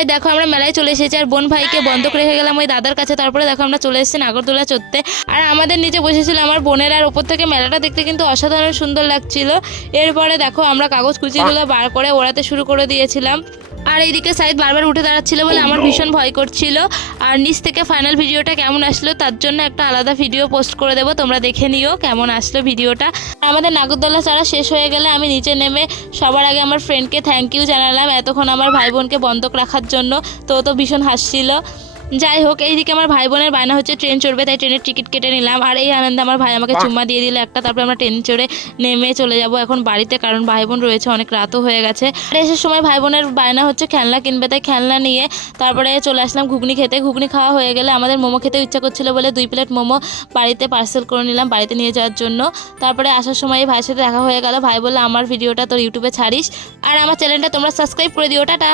ভাই দেখো আমরা মেলায় চলে এসেছি, আর বোন ভাইকে বন্ধক রেখে গেলাম ওই দাদার কাছে। তারপরে দেখো আমরা চলে এসেছি নাগরদোলা চড়তে, আর আমাদের নিচে বসেছিল আমার বোনের। আর ওপর থেকে মেলাটা দেখতে কিন্তু অসাধারণ সুন্দর লাগছিল। এরপরে দেখো আমরা কাগজ কুচিগুলো বার করে ওড়াতে শুরু করে দিয়েছিলাম। আর এইদিকে সাইদ বারবার উঠে দাঁড়াচ্ছিল বলে আমার ভীষণ ভয় করছিল। আর নিচ থেকে ফাইনাল ভিডিওটা কেমন আসলো তার জন্য একটা আলাদা ভিডিও পোস্ট করে দেবো, তোমরা দেখে নিও কেমন আসলো ভিডিওটা। আমাদের নাগরদোলা চড়া শেষ হয়ে গেলে আমি নিচে নেমে সবার আগে আমার ফ্রেন্ডকে থ্যাংক ইউ জানালাম এতক্ষণ আমার ভাই বোনকে বন্ধক রাখার জন্য। তো ভীষণ হাসছিল। যাই হোক, এইদিকে আমার ভাই বোনের বায়না হচ্ছে ট্রেন চড়বে, তাই ট্রেনের টিকিট কেটে নিলাম। আর এই আনন্দে আমার ভাই আমাকে চুম্মা দিয়ে দিল একটা। তারপরে আমরা ট্রেন চড়ে নেমে চলে যাব এখন বাড়িতে, কারণ ভাই বোন রয়েছে, অনেক রাতও হয়ে গেছে। আর এসের সময় ভাই বোনের বায়না হচ্ছে খেলনা কিনবে, তাই খেলনা নিয়ে তারপরে চলে আসলাম ঘুগনি খেতে। ঘুগনি খাওয়া হয়ে গেলে আমাদের মোমো খেতে ইচ্ছা করছিল বলে 2 প্লেট মোমো বাড়িতে পার্সেল করে নিলাম বাড়িতে নিয়ে যাওয়ার জন্য। তারপরে আসার সময় ভাইয়ের সাথে দেখা হয়ে গেল। ভাই বললে আমার ভিডিওটা তোর ইউটিউবে ছাড়িস, আর আমার চ্যানেলটা তোমরা সাবস্ক্রাইব করে দিও। টাটা।